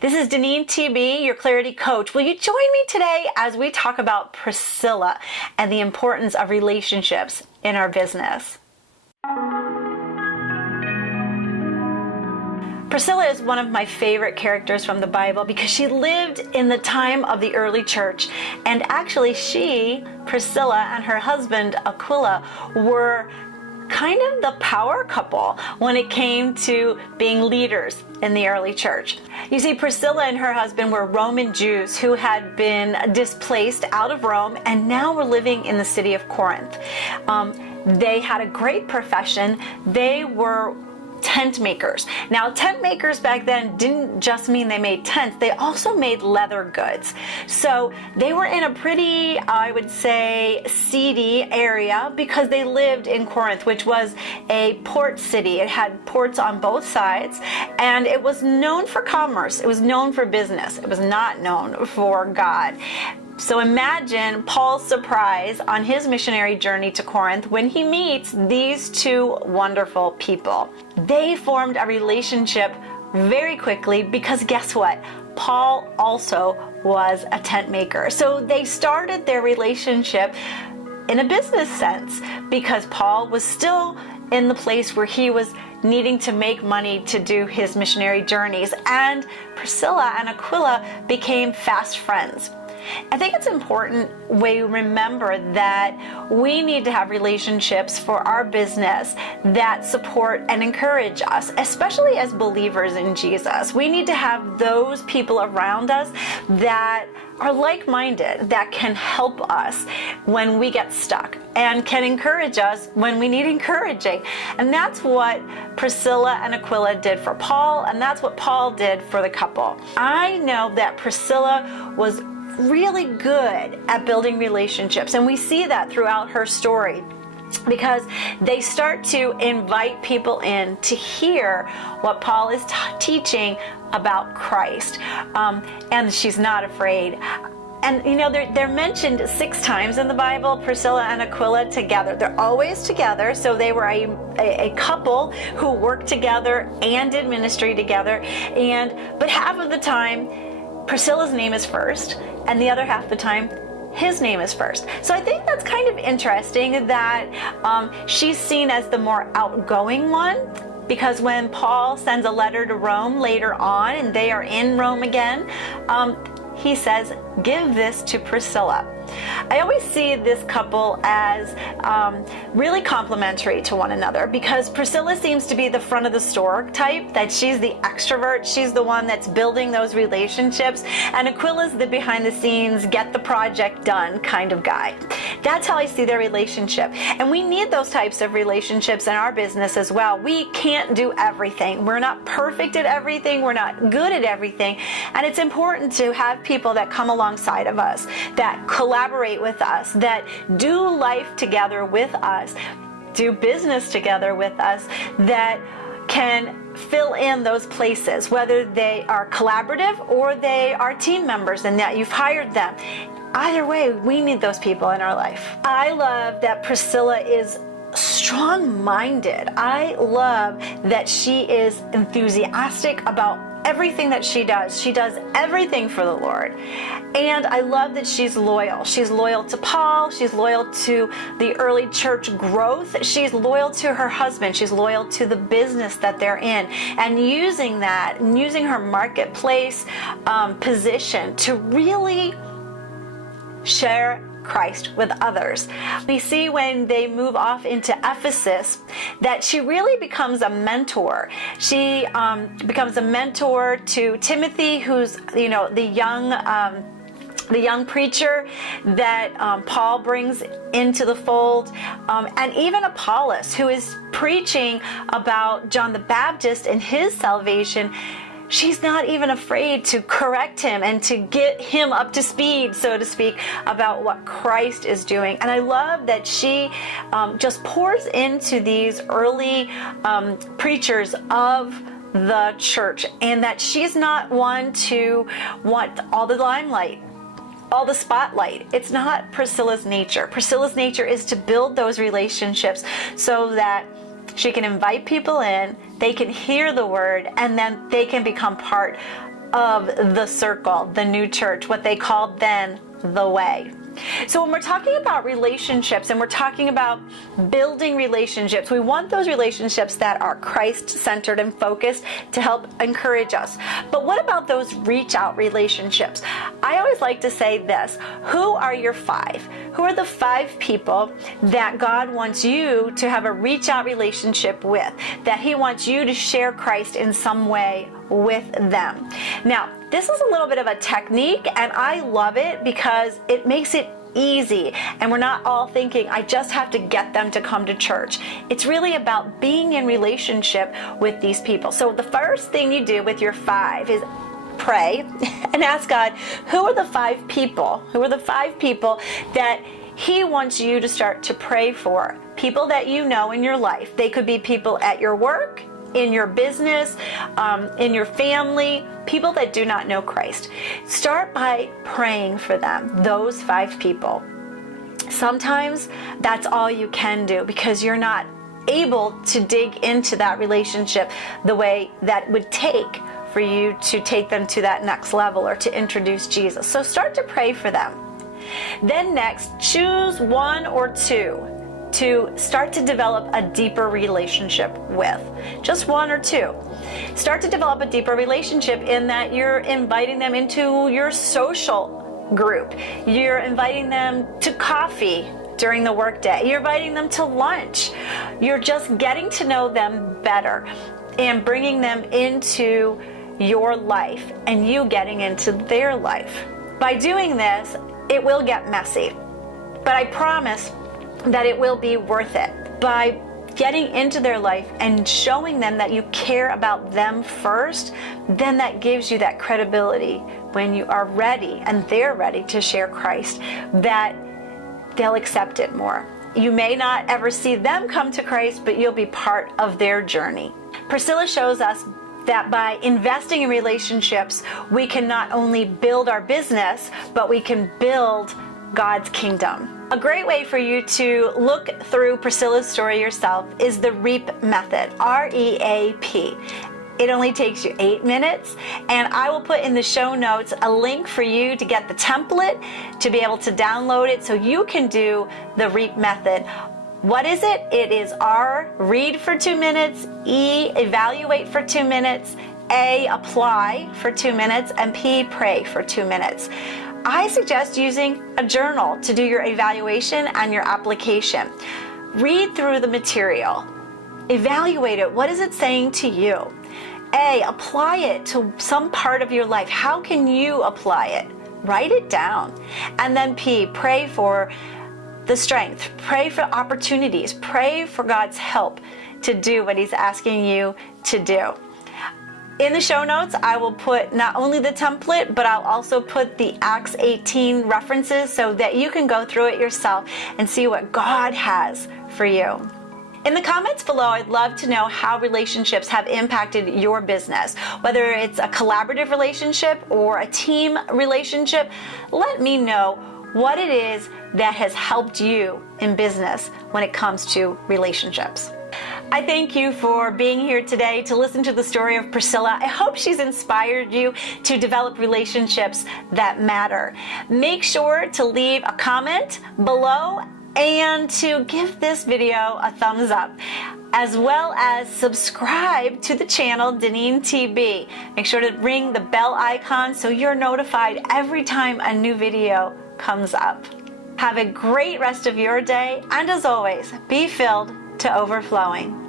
This is DeneenTB, your clarity coach. Will you join me today as we talk about Priscilla and the importance of relationships in our business? Priscilla is one of my favorite characters from the Bible because she lived in the time of the early church. And actually Priscilla, and her husband Aquila were kind of the power couple when it came to being leaders in the early church. You see, Priscilla and her husband were Roman Jews who had been displaced out of Rome and now were living in the city of Corinth. They had a great profession. They were tent makers. Now, tent makers back then didn't just mean they made tents, they also made leather goods. So they were in a pretty, I would say, seedy area because they lived in Corinth, which was a port city. It had ports on both sides, and it was known for commerce. It was known for business. It was not known for God. So imagine Paul's surprise on his missionary journey to Corinth when he meets these two wonderful people. They formed a relationship very quickly because guess what? Paul also was a tent maker. So they started their relationship in a business sense because Paul was still in the place where he was needing to make money to do his missionary journeys, and Priscilla and Aquila became fast friends. I think it's important we remember that we need to have relationships for our business that support and encourage us, especially as believers in Jesus. We need to have those people around us that are like-minded, that can help us when we get stuck and can encourage us when we need encouraging. And that's what Priscilla and Aquila did for Paul, and that's what Paul did for the couple. I know that Priscilla was really good at building relationships, and we see that throughout her story because they start to invite people in to hear what Paul is teaching about Christ, and she's not afraid. And you know, they're mentioned 6 times in the Bible, Priscilla and Aquila together. They're always together, so they were a couple who worked together and did ministry together. But half of the time Priscilla's name is first, and the other half of the time his name is first. So I think that's kind of interesting that she's seen as the more outgoing one, because when Paul sends a letter to Rome later on and they are in Rome again, he says, "Give this to Priscilla." I always see this couple as really complementary to one another because Priscilla seems to be the front of the store type, that she's the extrovert, she's the one that's building those relationships, and Aquila's the behind the scenes, get the project done kind of guy. That's how I see their relationship. And we need those types of relationships in our business as well. We can't do everything. We're not perfect at everything. We're not good at everything. And it's important to have people that come alongside of us, that collaborate with us, that do life together with us, do business together with us, that can fill in those places, whether they are collaborative or they are team members and that you've hired them. Either way, we need those people in our life. I love that Priscilla is strong-minded. I love that she is enthusiastic about everything that she does. She does everything for the Lord. And I love that she's loyal. She's loyal to Paul. She's loyal to the early church growth. She's loyal to her husband. She's loyal to the business that they're in. And using that, and using her marketplace position to really share Christ with others. We see when they move off into Ephesus that she really becomes a mentor. She becomes a mentor to Timothy, who's the young preacher that Paul brings into the fold, and even Apollos, who is preaching about John the Baptist and his salvation. She's not even afraid to correct him and to get him up to speed, so to speak, about what Christ is doing. And I love that she just pours into these early preachers of the church, and that she's not one to want all the limelight, all the spotlight. It's not Priscilla's nature. Priscilla's nature is to build those relationships so that she can invite people in, they can hear the word, and then they can become part of the circle, the new church, what they called then the way. So when we're talking about relationships and we're talking about building relationships, we want those relationships that are Christ-centered and focused to help encourage us. But what about those reach-out relationships? I always like to say this: who are your five? Who are the five people that God wants you to have a reach-out relationship with, that He wants you to share Christ in some way with them? Now, this is a little bit of a technique, and I love it because it makes it easy, and we're not all thinking, I just have to get them to come to church. It's really about being in relationship with these people. So the first thing you do with your five is pray and ask God, who are the five people? Who are the five people that He wants you to start to pray for? People that you know in your life. They could be people at your work, in your business, in your family, people that do not know Christ. Start by praying for them, those five people. Sometimes that's all you can do because you're not able to dig into that relationship the way that would take for you to take them to that next level or to introduce Jesus. So start to pray for them. Then next, choose one or two to start to develop a deeper relationship with. Just one or two. Start to develop a deeper relationship in that you're inviting them into your social group. You're inviting them to coffee during the workday. You're inviting them to lunch. You're just getting to know them better and bringing them into your life and you getting into their life. By doing this, it will get messy, but I promise that it will be worth it. By getting into their life and showing them that you care about them first, then that gives you that credibility when you are ready and they're ready to share Christ, that they'll accept it more. You may not ever see them come to Christ, but you'll be part of their journey. Priscilla shows us that by investing in relationships, we can not only build our business, but we can build God's kingdom. A great way for you to look through Priscilla's story yourself is the REAP method, R-E-A-P. It only takes you 8 minutes, and I will put in the show notes a link for you to get the template, to be able to download it so you can do the REAP method. What is it? It is R, read for 2 minutes, E, evaluate for 2 minutes, A, apply for 2 minutes, and P, pray for 2 minutes. I suggest using a journal to do your evaluation and your application. Read through the material. Evaluate it. What is it saying to you? A, apply it to some part of your life. How can you apply it? Write it down. And then P, pray for the strength. Pray for opportunities. Pray for God's help to do what He's asking you to do. In the show notes, I will put not only the template, but I'll also put the Acts 18 references so that you can go through it yourself and see what God has for you. In the comments below, I'd love to know how relationships have impacted your business. Whether it's a collaborative relationship or a team relationship, let me know what it is that has helped you in business when it comes to relationships. I thank you for being here today to listen to the story of Priscilla. I hope she's inspired you to develop relationships that matter. Make sure to leave a comment below and to give this video a thumbs up, as well as subscribe to the channel DeneenTB. Make sure to ring the bell icon so you're notified every time a new video comes up. Have a great rest of your day, and as always, be filled to overflowing.